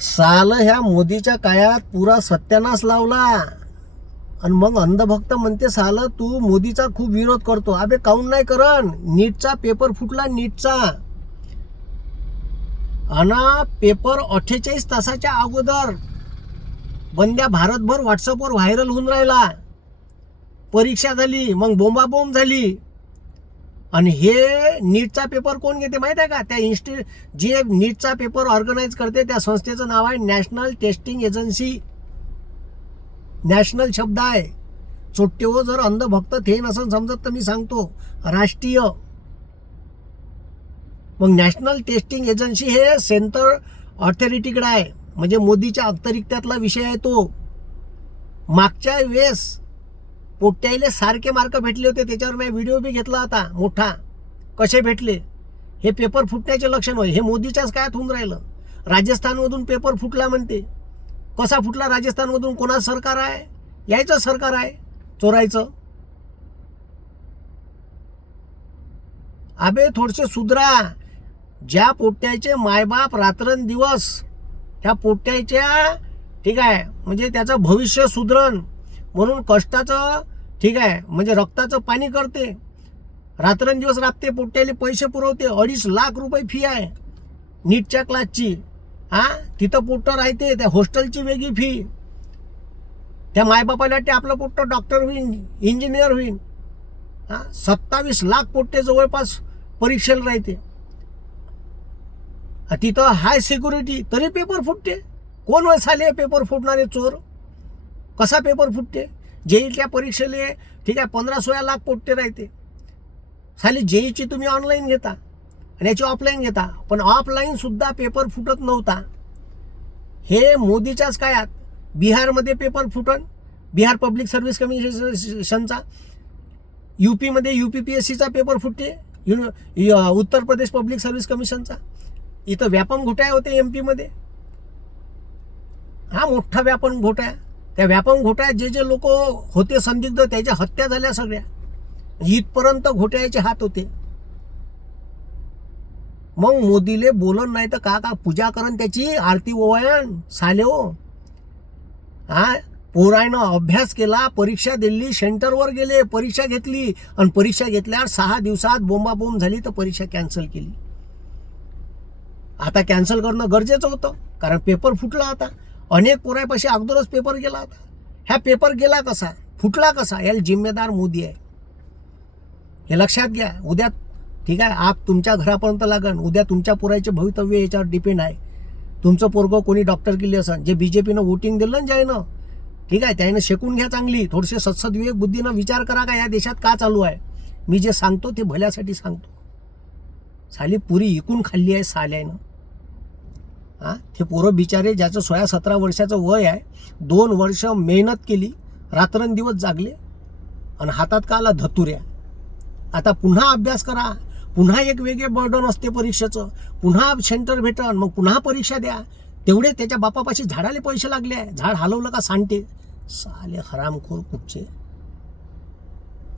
साल ह्या मोदीच्या काळात पुरा सत्यानाश लावला आणि मग अंधभक्त म्हणते साल तू मोदीचा खूप विरोध करतो. अबे काऊन नाही करण? नीटचा पेपर फुटला, नीटचा. आणि पेपर 48 तासाच्या अगोदर बंद्या भारतभर व्हॉट्सअपवर व्हायरल होऊन राहिला. परीक्षा झाली, मग बोंबाबोंब झाली. आणि हे नीटचा पेपर कोण घेते माहिती आहे का? त्या जे नीटचा पेपर ऑर्गनाईज करते त्या संस्थेचं नाव आहे नॅशनल टेस्टिंग एजन्सी. नॅशनल शब्द आहे. चोट्टेव जर अंधभक्त ते नसन समजत तर मी सांगतो, राष्ट्रीय. मग नॅशनल टेस्टिंग एजन्सी हे सेंट्रल ऑथॉरिटीकडे आहे, म्हणजे मोदीच्या अखत्यारीतला विषय आहे तो. मागच्या वेळेस पोट्ट्याले सारखे मार्क भेटले होते, त्याच्यावर मी व्हिडिओ बी घेतला होता मोठा. कसे भेटले हे पेपर फुटण्याचे लक्षण होय. हे मोदीच्याच काळात होऊन राहिलं. राजस्थानमधून पेपर फुटला म्हणते. कसा फुटला राजस्थानमधून? कोणाचं सरकार आहे? यायचं सरकार आहे चोरायचं. अबे थोडेसे सुधरा. ज्या पोट्ट्याचे मायबाप रात्रंदिवस त्या पोट्ट्याच्या ठीक आहे म्हणजे त्याचं भविष्य सुधरण म्हणून कष्टाचं ठीक आहे म्हणजे रक्ताचं पाणी करते, रात्रंदिवस राबते, पोट्ट्याले पैसे पुरवते. 2.5 लाख रुपये फी आहे नीटच्या क्लासची. तिथं पोट्ट राहते, त्या हॉस्टेलची वेगळी फी. त्या मायबापाला वाटते आपलं पोट्ट डॉक्टर होईन, इंजिनियर होईन. 27 लाख पोट्टे जवळपास परीक्षेला राहते. तिथं हाय सिक्युरिटी, तरी पेपर फुटते. कोण वयसाले पेपर फुटणारे चोर? कसा पेपर फुटते? जेईच्या परीक्षेले ठीक आहे 15-16 लाख पोट्टे राहते. साली जेईची तुम्ही ऑनलाईन घेता आणि याची ऑफलाईन घेता, पण ऑफलाईन सुद्धा पेपर फुटत नव्हता. हे मोदीच्याच काळात बिहारमध्ये पेपर फुटन, बिहार पब्लिक सर्व्हिस कमिशनचा. यूपीमध्ये UPPSCचा पेपर फुटते, उत्तर प्रदेश पब्लिक सर्व्हिस कमिशनचा. इथं व्यापम घोटाळे होते MP मध्ये. हा मोठा व्यापम घोटाळा. त्या व्यापम घोटाळ्यात जे लोक होते संदिग्ध त्याच्या हत्या झाल्या सगळ्या. इथपर्यंत घोटाळ्याचे हात होते. मग मोदीले बोलन नाही तर का पूजा करण, त्याची आरती ओवाळण साले हो. पोरायनं अभ्यास केला, परीक्षा दिली, सेंटरवर गेले, परीक्षा घेतली आणि परीक्षा घेतल्यावर 6 दिवसात बोंबाबोंब झाली तर परीक्षा कॅन्सल केली. आता कॅन्सल करणं गरजेचं होतं कारण पेपर फुटला होता. अनेक पोरायपाशी अगोदरच पेपर गेला होता. ह्या पेपर गेला कसा, फुटला कसा, याला जिम्मेदार मोदी आहे. हे लक्षात घ्या. उद्या ठीक आहे आग तुमच्या घरापर्यंत लागण. उद्या तुमच्या पोराचे भवितव्य याच्यावर डिपेंड आहे. तुमचं पोरगं कोणी डॉक्टर केली असन, जे BJPनं वोटिंग दिलं ना ज्यानं ठीक आहे त्यानं शेकून घ्या चांगली. थोडेसे सत्सद विवेक बुद्धीनं विचार करा का या देशात का चालू आहे. मी जे सांगतो ते भल्यासाठी सांगतो. साली पुरी इकून खाल्ली आहे साल्यानं. ते पोरं बिचारे ज्याचं 16-17 वर्षाचं वय आहे, 2 वर्ष मेहनत केली, रात्रंदिवस जागले आणि हातात का आला धतुऱ्या. आता पुन्हा अभ्यास करा, पुन्हा एक वेगळे बर्डन असते परीक्षेचं, पुन्हा सेंटर भेटन, मग पुन्हा परीक्षा द्या. तेवढे त्याच्या बापापाशी झाडाले पैसे लागले. झाड हलवलं का सांडते साले हरामखोर कुठचे.